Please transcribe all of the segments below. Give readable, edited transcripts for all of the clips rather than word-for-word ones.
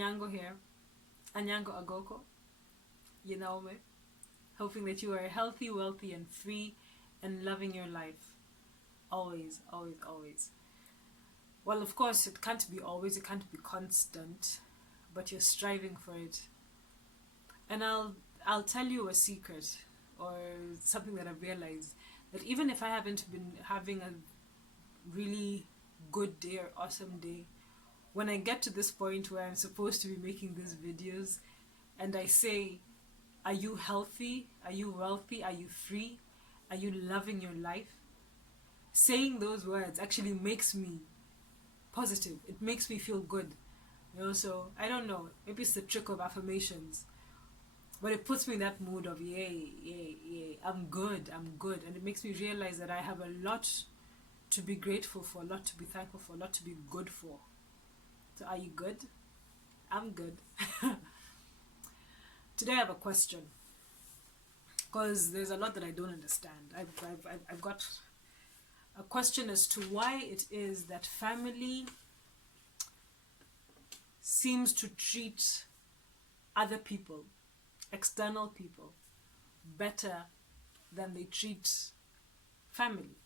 Anyango here. Anyango Agoko. You know me. Hoping that you are healthy, wealthy, and free and loving your life. Always, always, always. Well, of course, it can't be always, it can't be constant, but you're striving for it. And I'll tell you a secret or something that I've realized that even if I haven't been having a really good day or awesome day, when I get to this point where I'm supposed to be making these videos and I say, are you healthy? Are you wealthy? Are you free? Are you loving your life? Saying those words actually makes me positive. It makes me feel good. So I don't know. Maybe it's the trick of affirmations. But it puts me in that mood of yay, yay, yay. I'm good, I'm good. And it makes me realize that I have a lot to be grateful for, a lot to be thankful for, a lot to be good for. So are you good? I'm good. Today I have a question. Because there's a lot that I don't understand. I've got a question as to why it is that family seems to treat other people, external people, better than they treat family.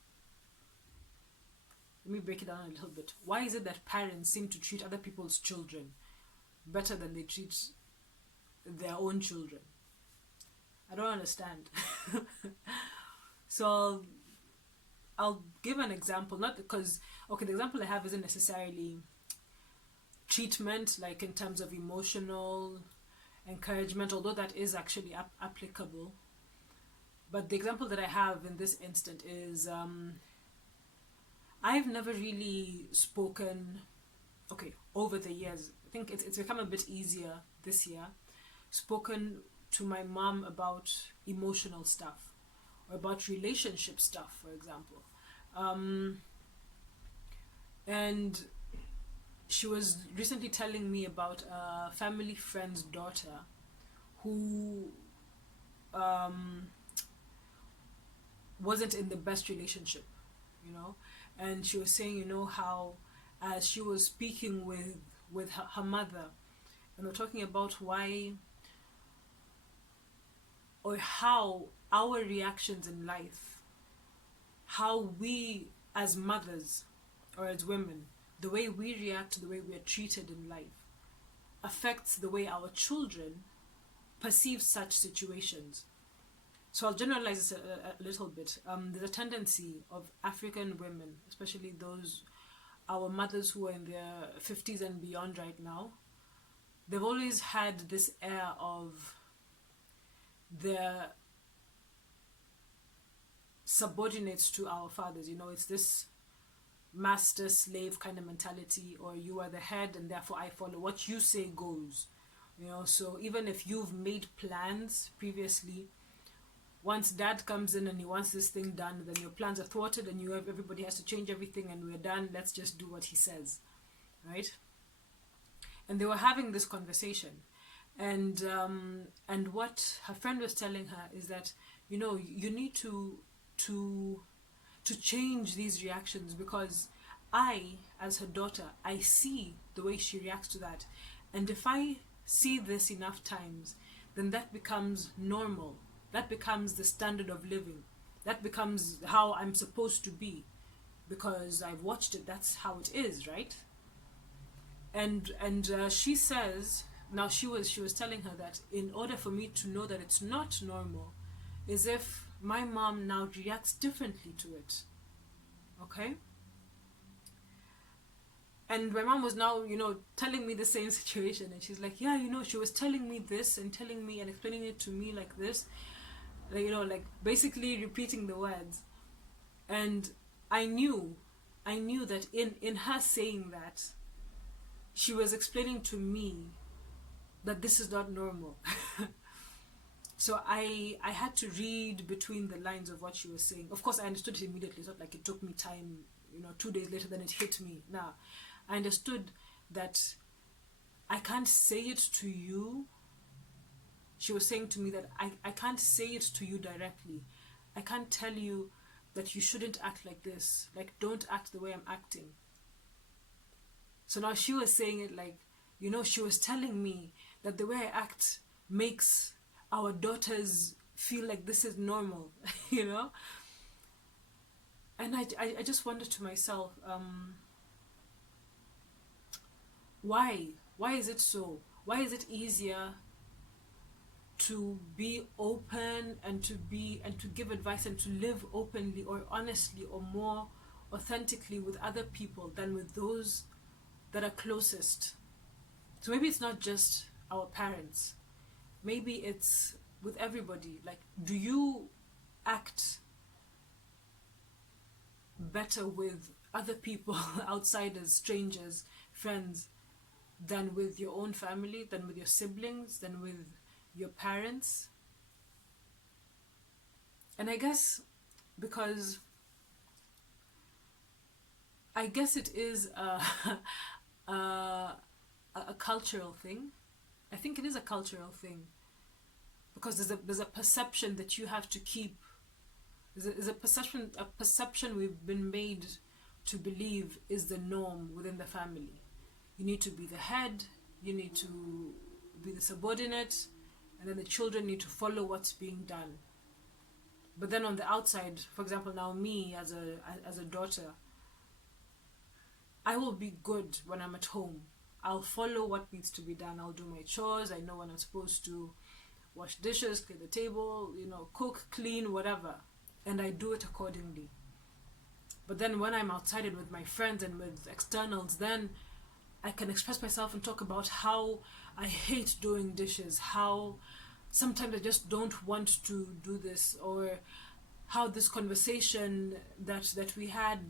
Let me break it down a little bit. Why is it that parents seem to treat other people's children better than they treat their own children? I don't understand. So I'll give an example, not because, okay, the example I have isn't necessarily treatment, like in terms of emotional encouragement, although that is actually applicable. But the example that I have in this instant is I've never really spoken, okay, over the years, I think it's become a bit easier this year, spoken to my mom about emotional stuff or about relationship stuff, for example. And she was recently telling me about a family friend's daughter who wasn't in the best relationship, and she was saying, how as she was speaking with her mother, and we're talking about why or how our reactions in life, how we as mothers or as women, the way we react, the way we are treated in life, affects the way our children perceive such situations. So I'll generalize this a little bit. There's a tendency of African women, especially our mothers who are in their 50s and beyond right now, they've always had this air of their subordinates to our fathers. It's this master slave kind of mentality, or you are the head and therefore I follow. What you say goes. So even if you've made plans previously, once dad comes in and he wants this thing done, then your plans are thwarted and everybody has to change everything and we're done. Let's just do what he says, right? And they were having this conversation, and what her friend was telling her is that you need to change these reactions, because I, as her daughter, I see the way she reacts to that, and if I see this enough times, then that becomes normal. That becomes the standard of living. That becomes how I'm supposed to be, because I've watched it. That's how it is, right? And she says, now she was telling her that in order for me to know that it's not normal, is if my mom now reacts differently to it. Okay? And my mom was now, telling me the same situation, and she's like, yeah, she was telling me this and telling me and explaining it to me like this, like basically repeating the words. And I knew that in her saying that, she was explaining to me that this is not normal. So I had to read between the lines of what she was saying. Of course, I understood it immediately. It's not like it took me time, 2 days later, then it hit me. Nah, I understood that I can't say it to you. She was saying to me that I can't say it to you directly. I can't tell you that you shouldn't act like this. Like, don't act the way I'm acting. So now she was saying it like, She was telling me that the way I act makes our daughters feel like this is normal, And I just wondered to myself, why? Why is it so? Why is it easier to be open and to give advice and to live openly or honestly or more authentically with other people than with those that are closest? So maybe it's not just our parents. Maybe it's with everybody. Like, do you act better with other people, outsiders, strangers, friends, than with your own family, than with your siblings, than with your parents? And I guess because it is a cultural thing. I think it is a cultural thing because there's a perception that you have to keep. There's a perception we've been made to believe is the norm within the family. You need to be the head, you need to be the subordinate, and then the children need to follow what's being done. But then on the outside, for example, now me as a daughter, I will be good when I'm at home. I'll follow what needs to be done. I'll do my chores. I know when I'm supposed to wash dishes, clean the table, cook, clean, whatever. And I do it accordingly. But then when I'm outside it with my friends and with externals, then I can express myself and talk about how I hate doing dishes, how sometimes I just don't want to do this, or how this conversation that we had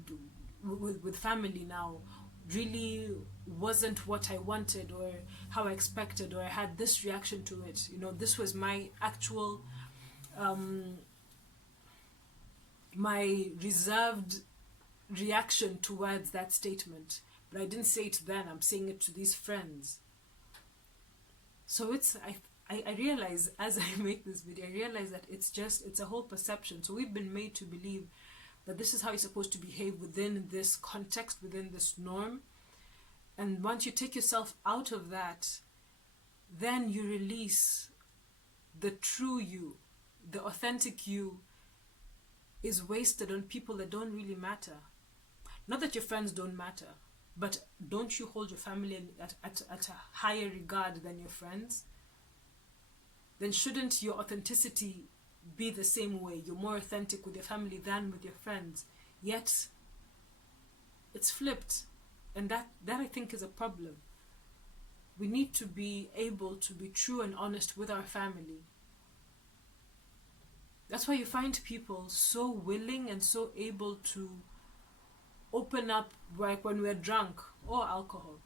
with family now really wasn't what I wanted or how I expected, or I had this reaction to it. This was my actual my reserved reaction towards that statement, but I didn't say it then. I'm saying it to these friends. So I realize as I make this video, I realize that it's a whole perception. So we've been made to believe that this is how you're supposed to behave within this context, within this norm. And once you take yourself out of that, then you release the true you, the authentic you is wasted on people that don't really matter. Not that your friends don't matter, but don't you hold your family at a higher regard than your friends? Then shouldn't your authenticity be the same way? You're more authentic with your family than with your friends. Yet, it's flipped. And that I think is a problem. We need to be able to be true and honest with our family. That's why you find people so willing and so able to open up, like when we're drunk or alcohol.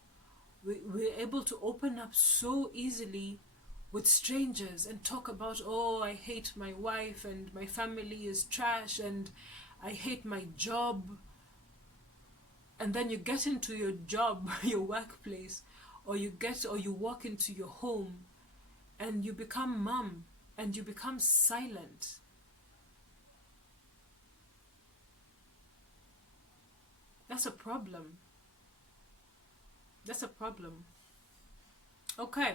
We're able to open up so easily with strangers and talk about, oh, I hate my wife and my family is trash and I hate my job. And then you get into your job, your workplace, or you walk into your home and you become mum and you become silent. That's a problem. That's a problem. Okay.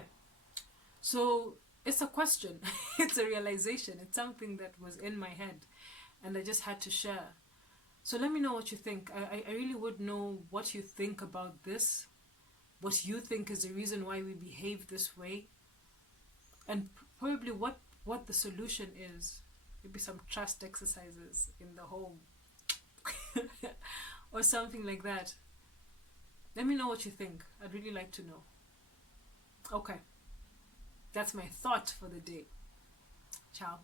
So it's a question. It's a realization. It's something that was in my head and I just had to share. So let me know what you think. I really would know what you think about this. What you think is the reason why we behave this way. And probably what the solution is. Maybe some trust exercises in the home. Or something like that. Let me know what you think. I'd really like to know. Okay. That's my thought for the day. Ciao.